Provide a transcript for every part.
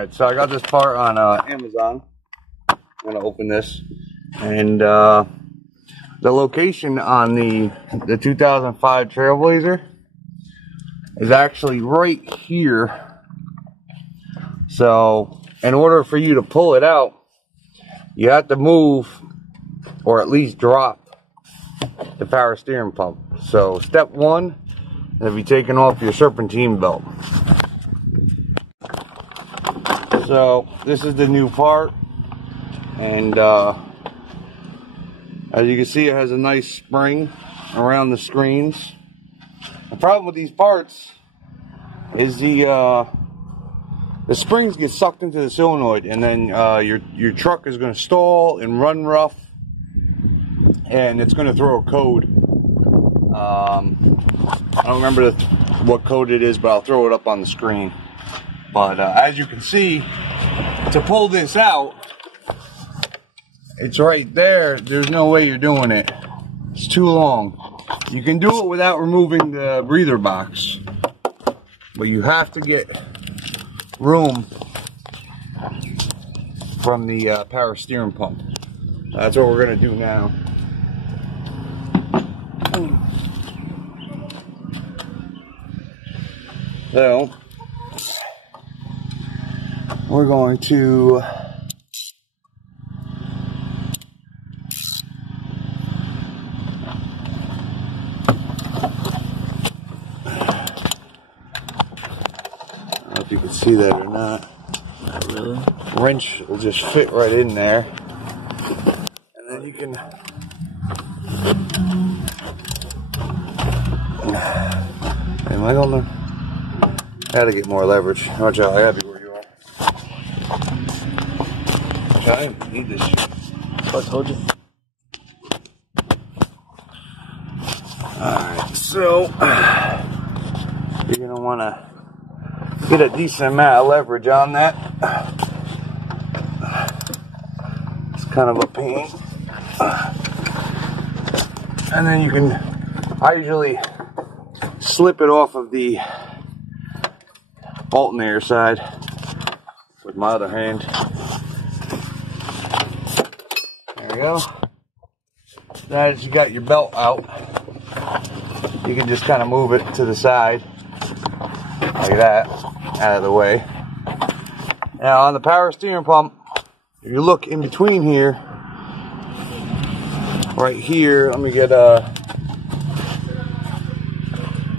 Alright, so I got this part on Amazon. I'm going to open this. And the location on the 2005 Trailblazer is actually right here. So in order for you to pull it out, you have to move or at least drop the power steering pump. So step one is be taking off your serpentine belt. So this is the new part, and as you can see, it has a nice spring around the screens. The problem with these parts is the springs get sucked into the solenoid, and then your truck is going to stall and run rough, and it's going to throw a code. I don't remember what code it is, but I'll throw it up on the screen. But as you can see, to pull this out, it's right there. There's no way you're doing it. It's too long. You can do it without removing the breather box, but you have to get room from the power steering pump. That's what we're going to do now. So we're going to I don't know if you can see that or not. Not really. Wrench will just fit right in there, and then you can am I on the gotta get more leverage. Watch out, I gotta be where you are. I need this shit. I told you. Alright, so you're gonna wanna get a decent amount of leverage on that. It's kind of a pain. And then you can, I usually slip it off of the alternator side with my other hand. There we go. Now that you got your belt out, you can just kind of move it to the side like that, out of the way. Now on the power steering pump, if you look in between here, right here, let me get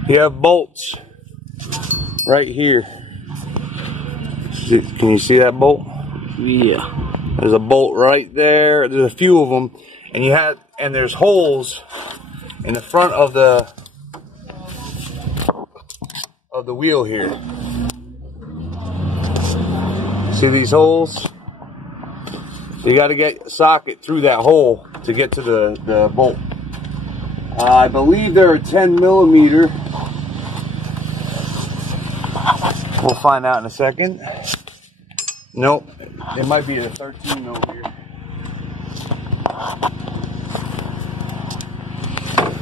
you have bolts right here. Can you see that bolt? Yeah. There's a bolt right there. There's a few of them, and there's holes in the front of the wheel here. See these holes? You got to get a socket through that hole to get to the bolt. I believe they're a 10 millimeter. We'll find out in a second. Nope, it might be a 13 millimeter.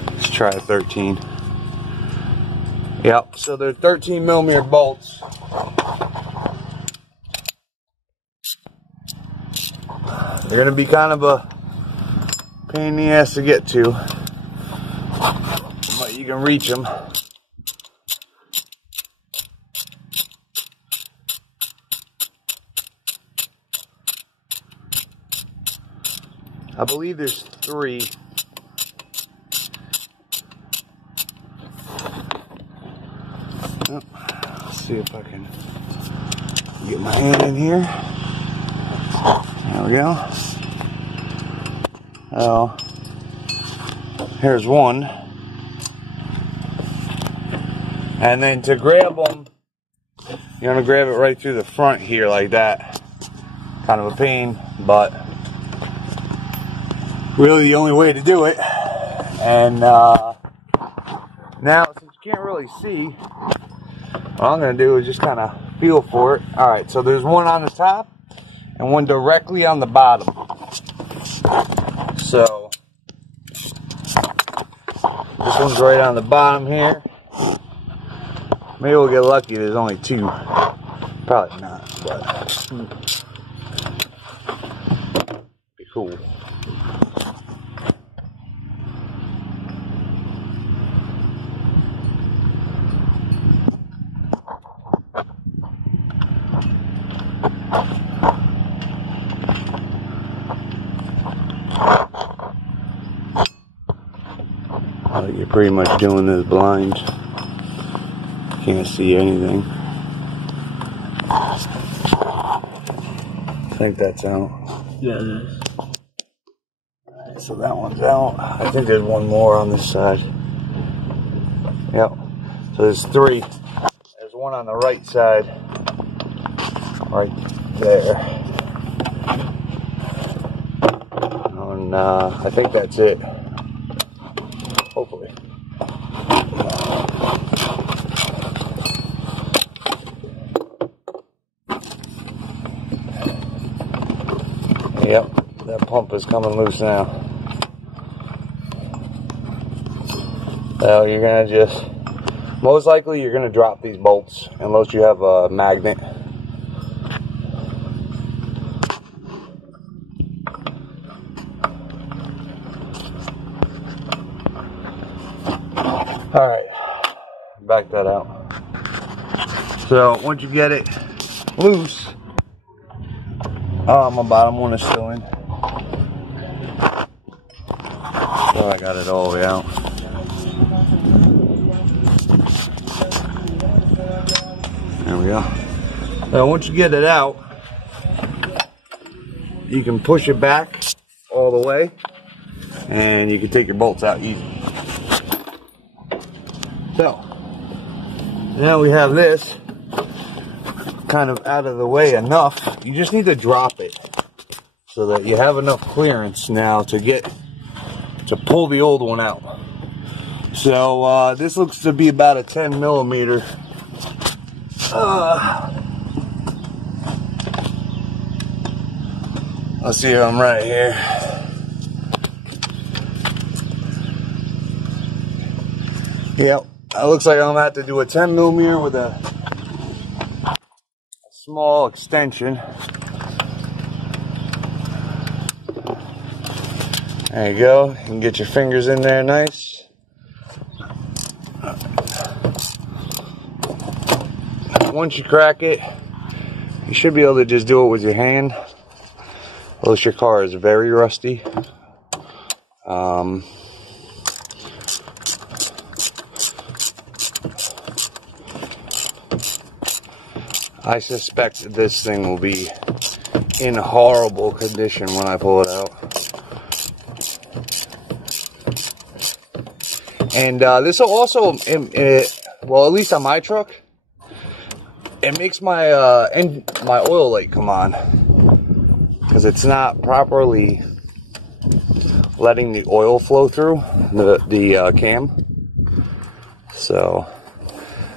Let's try a 13. Yep, so they're 13 millimeter bolts. They're going to be kind of a pain in the ass to get to, but you can reach them. I believe there's 3. Oh, let's see if I can get my hand in here. There we go. Oh, here's one. And then to grab them, you're going to grab it right through the front here like that. Kind of a pain, but really the only way to do it. And now, since you can't really see, what I'm going to do is just kind of feel for it. Alright, so there's one on the top and one directly on the bottom. So this one's right on the bottom here. Maybe we'll get lucky, there's only 2. Probably not, but be cool. All you're pretty much doing is blind. Can't see anything. I think that's out. Yeah, it is. Alright, so that one's out. I think there's one more on this side. Yep. So there's three. There's one on the right side. Right there. And I think that's it. Hopefully. Yep, that pump is coming loose now. So you're gonna just, most likely you're gonna drop these bolts unless you have a magnet. Alright, back that out. So once you get it loose, my bottom one is still in. So I got it all the way out. There we go. Now once you get it out, you can push it back all the way and you can take your bolts out easy. So now we have this kind of out of the way enough. You just need to drop it so that you have enough clearance now to pull the old one out. So this looks to be about a 10 millimeter. Let's see if I'm right here. Yep, it looks like I'm gonna have to do a 10 millimeter with a small extension. There you go. You can get your fingers in there nice. Once you crack it, you should be able to just do it with your hand. Unless your car is very rusty. I suspect that this thing will be in horrible condition when I pull it out. And this will also, well, at least on my truck, it makes my my oil light come on because it's not properly letting the oil flow through the cam. So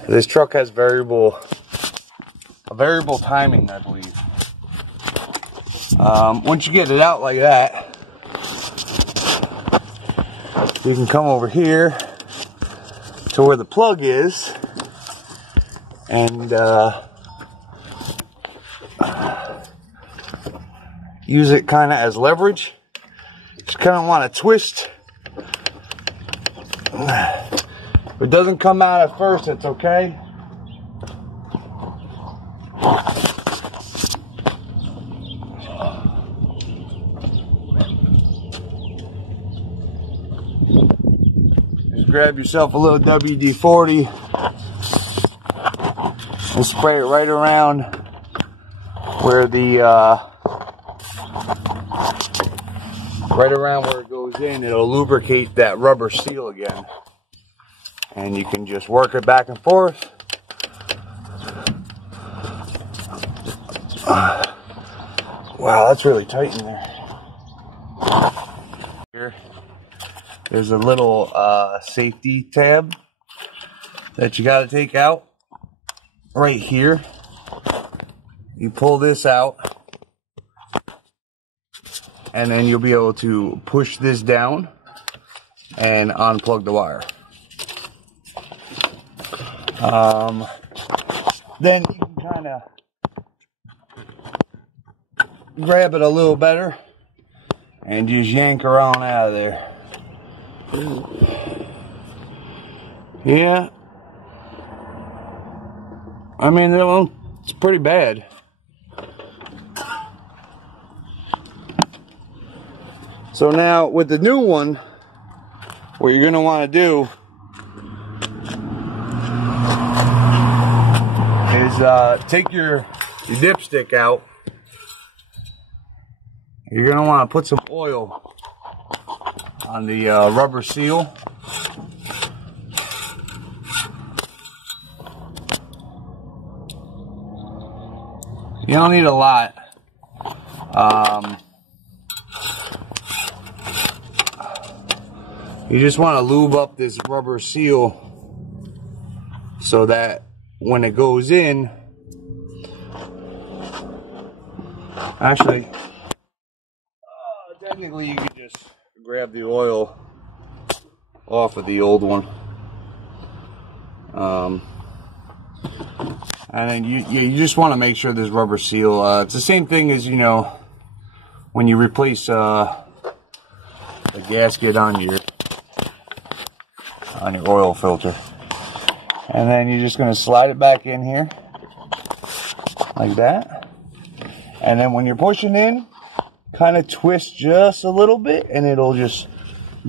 this truck has variable timing, I believe. Once you get it out like that, you can come over here to where the plug is and use it kind of as leverage. Just kind of want to twist. If it doesn't come out at first, it's okay. Just grab yourself a little WD-40 and spray it right around where where it goes in. It'll lubricate that rubber seal again. And you can just work it back and forth. Wow, that's really tight in there. Here, there's a little safety tab that you got to take out. Right here. You pull this out. And then you'll be able to push this down and unplug the wire. Then you can kind of grab it a little better and just yank her on out of there. Yeah. I mean, it's pretty bad. So now with the new one, what you're going to want to do is take your dipstick out. You're going to want to put some oil on the rubber seal. You don't need a lot. You just want to lube up this rubber seal so that when it goes in, actually, technically you can just grab the oil off of the old one. And then you just want to make sure this rubber seal, it's the same thing as, you know, when you replace the gasket on your oil filter. And then you're just going to slide it back in here like that. And then when you're pushing in, kind of twist just a little bit and it'll just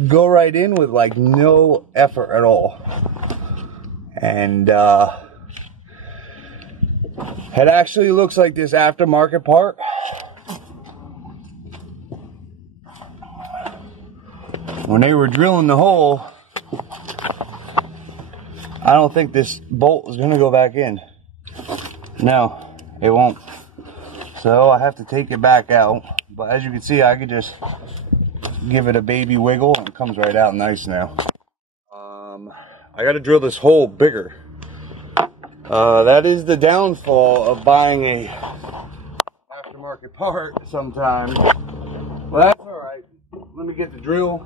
go right in with like no effort at all. And it actually looks like this aftermarket part. When they were drilling the hole, I don't think this bolt is going to go back in. No, it won't. So I have to take it back out. But as you can see, I could just give it a baby wiggle and it comes right out nice now. I got to drill this hole bigger. That is the downfall of buying a aftermarket part sometimes. Well, that's alright. Let me get the drill.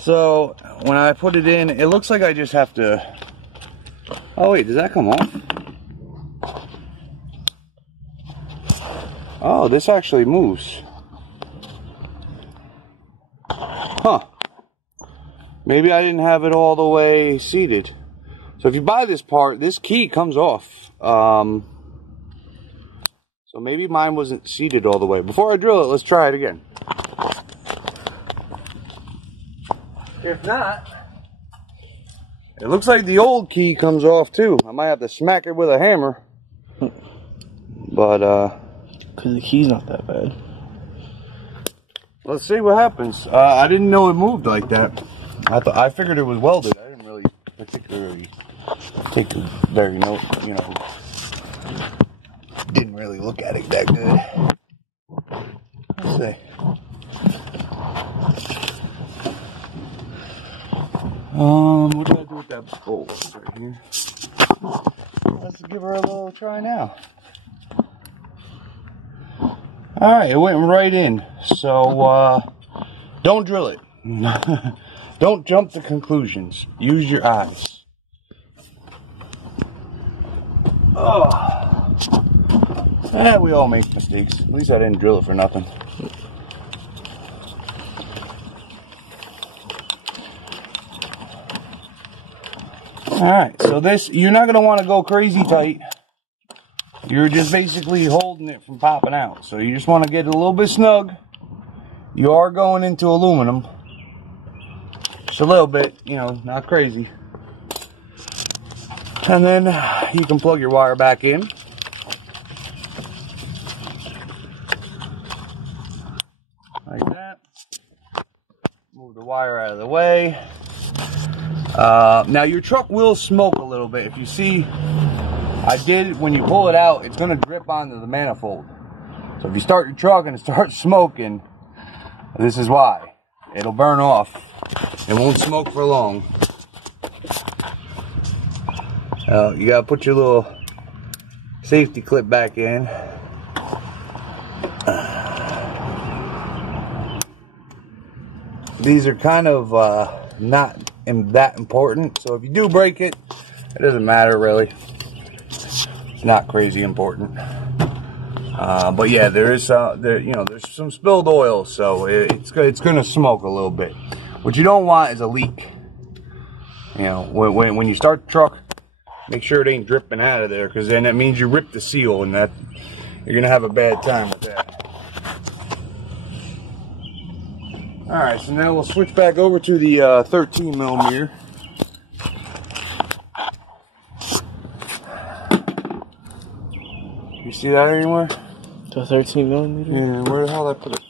So when I put it in, it looks like I just have to... Oh wait, does that come off? Oh, this actually moves. Huh. Maybe I didn't have it all the way seated. So if you buy this part, this key comes off. So maybe mine wasn't seated all the way. Before I drill it, let's try it again. If not, it looks like the old key comes off too. I might have to smack it with a hammer. But, because the key's not that bad. Let's see what happens. I didn't know it moved like that. I figured it was welded. I didn't really particularly take a very note, you know. Didn't really look at it that good. Let's see. What do I do with that bolt right here? Let's give her a little try now. Alright, it went right in. So, don't drill it. Don't jump to conclusions. Use your eyes. Oh. We all make mistakes. At least I didn't drill it for nothing. Alright, so this, you're not going to want to go crazy tight. You're just basically holding it from popping out. So you just want to get it a little bit snug. You are going into aluminum. Just a little bit, you know, not crazy. And then you can plug your wire back in. Like that. Move the wire out of the way. Now your truck will smoke a little bit. If you see, I did, when you pull it out, it's going to drip onto the manifold. So if you start your truck and it starts smoking, this is why. It'll burn off. It won't smoke for long. You got to put your little safety clip back in. These are kind of not that important. So if you do break it, it doesn't matter really. not crazy important. But yeah, there's some spilled oil, so it's gonna smoke a little bit. What you don't want is a leak. You know, when you start the truck, make sure it ain't dripping out of there, because then that means you ripped the seal, and that you're gonna have a bad time with that. All right, so now we'll switch back over to the 13 millimeter. You see that anywhere? The 13 millimeter? Yeah, where the hell did I put it?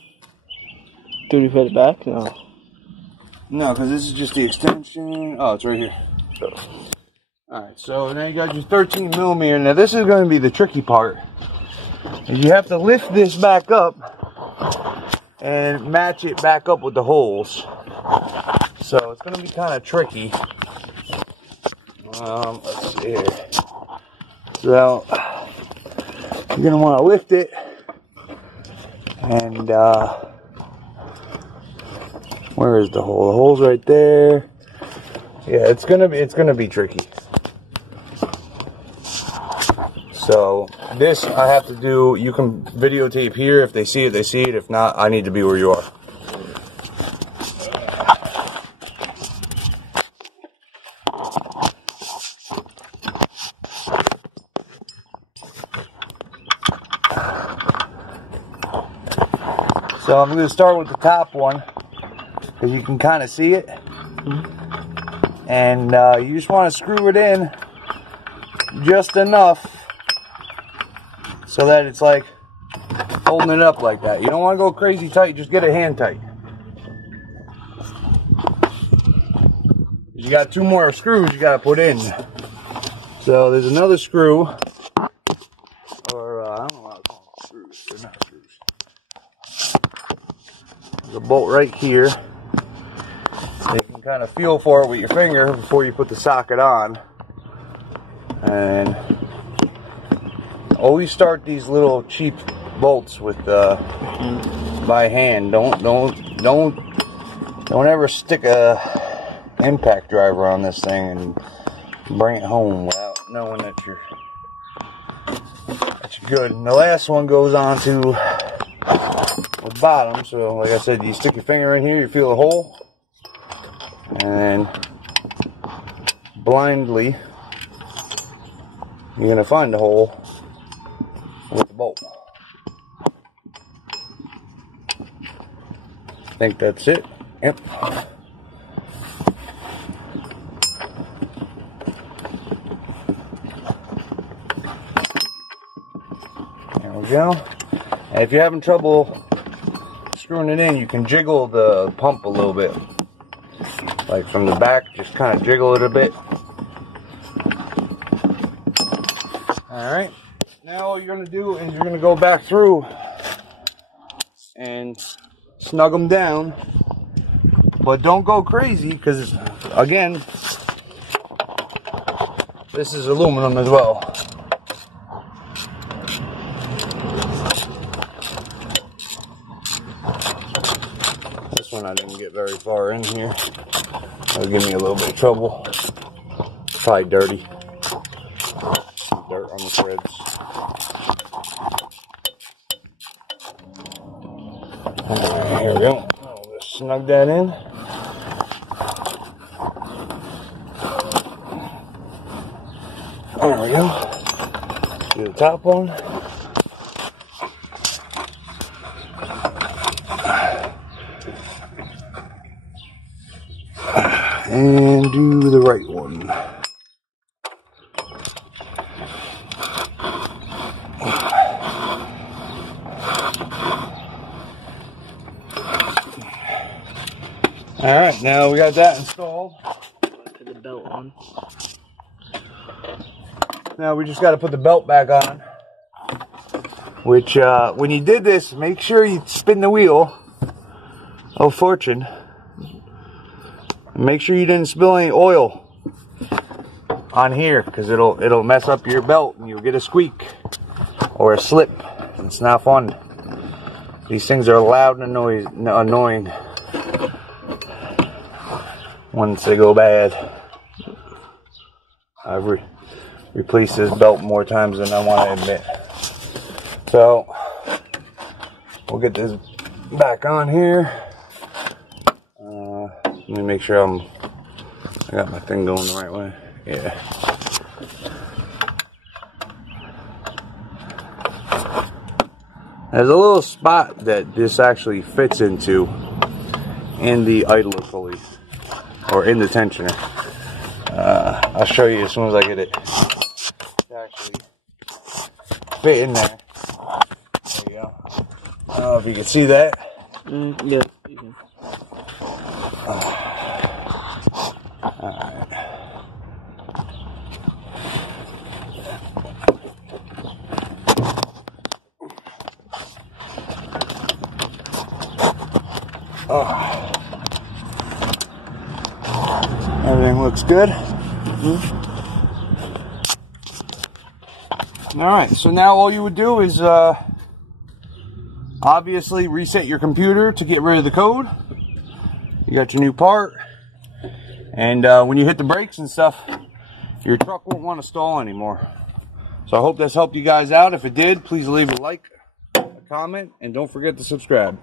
Did we put it back? No. No, because this is just the extension. Oh, it's right here. Alright, so now you got your 13 millimeter. Now this is going to be the tricky part. You have to lift this back up and match it back up with the holes. So it's going to be kind of tricky. Let's see here. So you're going to want to lift it and where is the hole? The hole's right there. Yeah, it's gonna be tricky. So this I have to do. You can videotape here. If they see it, they see it. If not, I need to be where you are. So I'm going to start with the top one, because you can kind of see it. And you just want to screw it in just enough so that it's like holding it up like that. You don't want to go crazy tight, just get it hand tight. You got 2 more screws you got to put in. So there's another screw, or I don't know how to call them screws. They're not screws. There's a bolt right here. You can kind of feel for it with your finger before you put the socket on. And always start these little cheap bolts with by hand. Don't ever stick a impact driver on this thing and bring it home without knowing that you're good. And the last one goes on to the bottom. So like I said, you stick your finger in here, you feel the hole, and then blindly you're going to find the hole with the bolt. I think that's it. Yep. There we go. And if you're having trouble screwing it in, you can jiggle the pump a little bit. Like from the back, just kind of jiggle it a bit. Alright, now what you're going to do is you're going to go back through and snug them down. But don't go crazy, because again, this is aluminum as well. This one I didn't get very far in here. That'll give me a little bit of trouble. It's probably dirty. Dirt on the threads. Alright, here we go. I'll just snug that in. There we go. Do the top one. And do the right one. Alright, now we got that installed. Put the belt on. Now we just got to put the belt back on. Which, when you did this, make sure you spin the wheel of fortune. And make sure you didn't spill any oil on here, because it'll mess up your belt and you'll get a squeak or a slip. It's not fun. These things are loud and annoying once they go bad. I've replace this belt more times than I want to admit. So we'll get this back on here. Let me make sure I got my thing going the right way. Yeah. There's a little spot that this actually fits into in the idler pulley, or in the tensioner. I'll show you as soon as I get it to actually fit in there. There you go. I don't know if you can see that. Yeah, you can. Alright. Everything looks good. Alright, so now all you would do is obviously reset your computer to get rid of the code. You got your new part. And when you hit the brakes and stuff, your truck won't want to stall anymore. So I hope this helped you guys out. If it did, please leave a like, a comment, and don't forget to subscribe.